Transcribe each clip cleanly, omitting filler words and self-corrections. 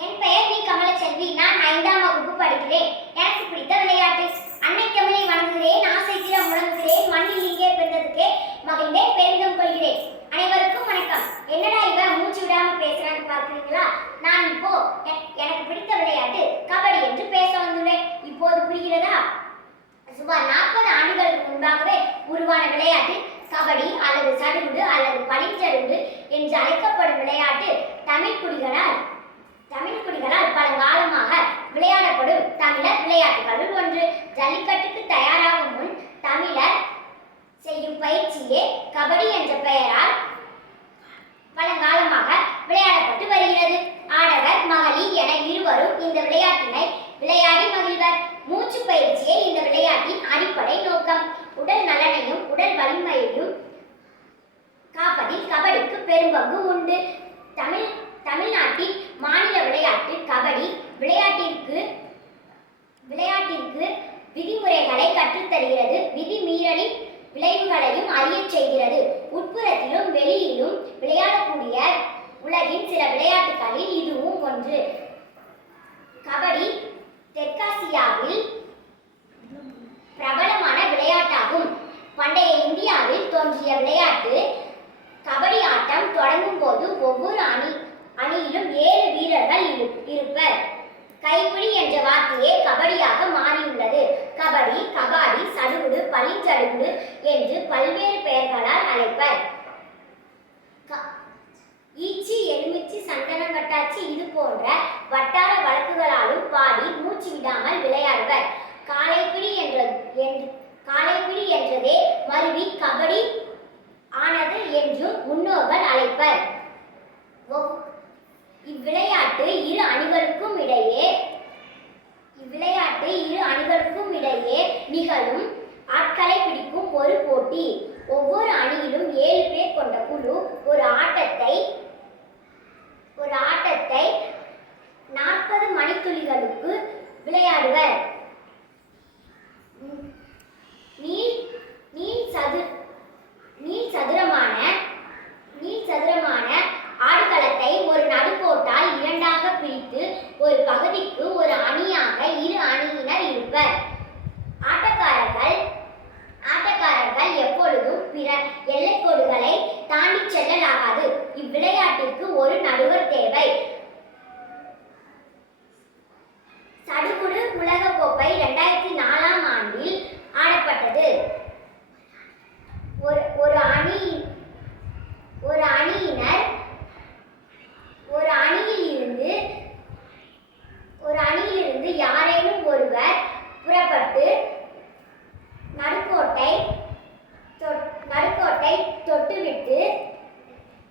என் பெயர் வி கமலச்செல்வி. நான் 5ஆம் வகுப்பு படிக்கிறேன். எனக்கு பிடித்த விளையாட்டு அன்னை தமிழை வணங்குகிறேன், ஆசை தீர முழங்குகிறேன், மண்ணில் இங்கே பிறந்ததுக்கே மகிழ்ந்தேன், பெருமிதம் கொள்கிறேன். அனைவருக்கும் வணக்கம். என்னடா இவன் மூச்சு விடாம பேசுறான்னு பார்க்கிறீங்களா? நான் இப்போ எனக்கு பிடித்த விளையாட்டு கபடி என்று பேச வந்துள்ளேன். இப்போது புரிகிறதா? சுமார் 40 ஆண்டுகளுக்கு முன்பாகவே உருவான விளையாட்டு கபடி அல்லது சடுகுடு அல்லது பளிஞ்சடுகுடு என்று அழைக்கப்படும் விளையாட்டு தமிழ் குடிகளால் பலங்காலமாக விளையாடப்படும் தமிழர் விளையாட்டுகளுள் ஒன்று. ஜல்லிக்கட்டுக்கு தயாராகும் முன் தமிழர் செய்யும் பயிற்சியே கபடி என்ற பெயரால் பலங்காலமாக விளையாடப்பட்டு வருகிறது. ஆடவர் மகளிர் என இருவரும் இந்த விளையாட்டினை விளையாடி மகிழ்வர். மூச்சு பயிற்சியே இந்த விளையாட்டின் அடிப்படை நோக்கம். உடல் நலனையும் உடல் வலிமையையும் காப்பதில் கபடிக்கு பெரும்பங்கு உண்டு. தமிழ்நாட்டின் மாநில விளையாட்டு கபடி. விளையாட்டிற்கு விதிமுறைகளை கற்றுத்தருகிறது. விதி மீறலின் விளைவுகளையும் அறியச் செய்கிறது. உட்புறத்திலும் வெளியிலும் விளையாடக்கூடிய உலகின் சில விளையாட்டுகளில் இதுவும் ஒன்று. கபடி தெற்காசியாவில் பிரபலமான விளையாட்டாகும். பண்டைய இந்தியாவில் தோன்றிய விளையாட்டு. கபடி ஆட்டம் தொடங்கும் போது ஒவ்வொரு அணியிலும் 7 வீரர்கள் இருப்பர். கைப்பிடி என்ற வார்த்தையே கபடியாக மாறியுள்ளது. கபடி, கபாடி, சடுகுடு, பளிஞ்சடுகுடு என்று பல்வேறு பெயர்களால் அழைப்பர். ஈச்சி, எலுமிச்சி, சந்தனம் கட்டாச்சி இது போன்ற வட்டார வழக்குகளாலும் பாடி மூச்சு விடாமல் விளையாடுவர். காலைப்பிடி என்றதே மருவி கபடி ஆனது என்றும் முன்னோர்கள் அழைப்பர். இவ்விளையாட்டு இரு அணிகளுக்கும் இடையே நிகழும் ஆட்களை பிடிக்கும் ஒரு போட்டி. ஒவ்வொரு அணியிலும் 7 பேர் கொண்ட குழு ஒரு ஆட்டத்தை 40 மணித்துளிகளுக்கு விளையாடுவர். நீள்சதுரமான ஆடுகளத்தை ஒரு நடுக்கோட்டால் 2ஆக பிரித்து ஒரு பகுதிக்கு ஒரு அணியாக 2 அணியினர் இருப்பர். ஆட்டக்காரர்கள் எப்பொழுதும் பிற எல்லைக்கோடுகளை தாண்டி செல்லலாகாது. இவ்விளையாட்டிற்கு ஒரு நடுவர் தேவை. சடுகுடு உலகக்கோப்பை 2004ஆம் ஆண்டில் ஆடப்பட்டது. ஒரு அணியிலிருந்து யாரேனும் ஒருவர் புறப்பட்டு நடுக்கோட்டை தொட்டுவிட்டு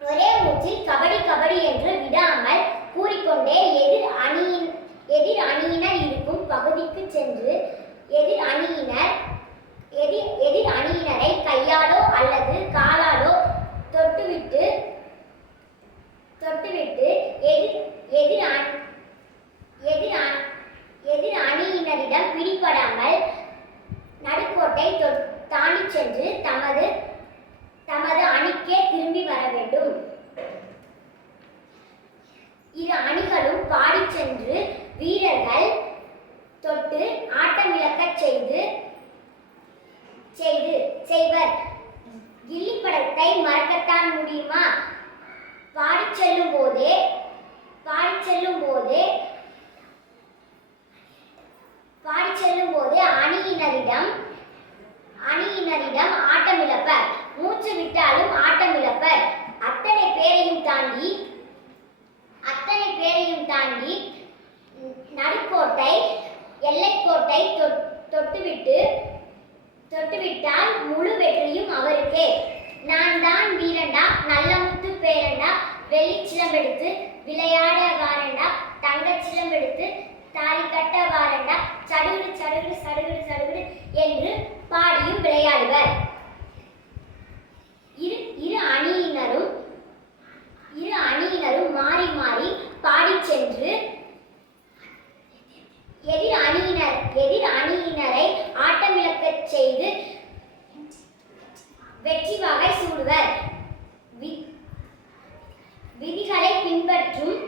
ஒரே மூச்சில் கபடி கபடி என்று விடாமல் கூறிக்கொண்டே எதிர் அணியினர் இருக்கும் பகுதிக்கு சென்று எதிர் அணியினரை கையாலோ அல்லது காலாலோ தொட்டுவிட்டு எதிர் அணியினரிடம் பிடிபடாமல் நடுக்கோட்டை தாண்டி சென்று தமது அணிக்கே திரும்பி வர வேண்டும். 2 அணிகளும் பாடி சென்று வீரர்கள் தொட்டு ஆட்டமிழக்கச் செய்வர். கில்லி படத்தை மறக்கத்தான் முடியுமா? பாடி செல்லும் போதே அணியினரிடம் ஆட்டமிழப்பர். மூச்சு விட்டாலும் ஆட்டமிழப்பர். அத்தனை பேரையும் தாண்டி நடுக்கோட்டை எல்லைக்கோட்டை தொட்டுவிட்டால் முழு வெற்றியும் அவருக்கே. நான் தான் வீரண்டா, நல்ல முத்து பேரண்டா, வெள்ளி சிலம்பெடுத்து விளையாட வாரண்டா, தங்கச் சிலம்பெடுத்து தாலி கட்ட வாரண்டா, சடுகுடு சடுகுடு சடுகுடு சடுகுடு என்று பாடியும் விளையாடுவர். இரு அணியினரும் மாறி மாறி பாடி சென்று எதிர் அணியினரை ஆட்டமிழக்கச் செய்து வெற்றி வாகை சூடுவர். விதிகளை பின்பற்றும்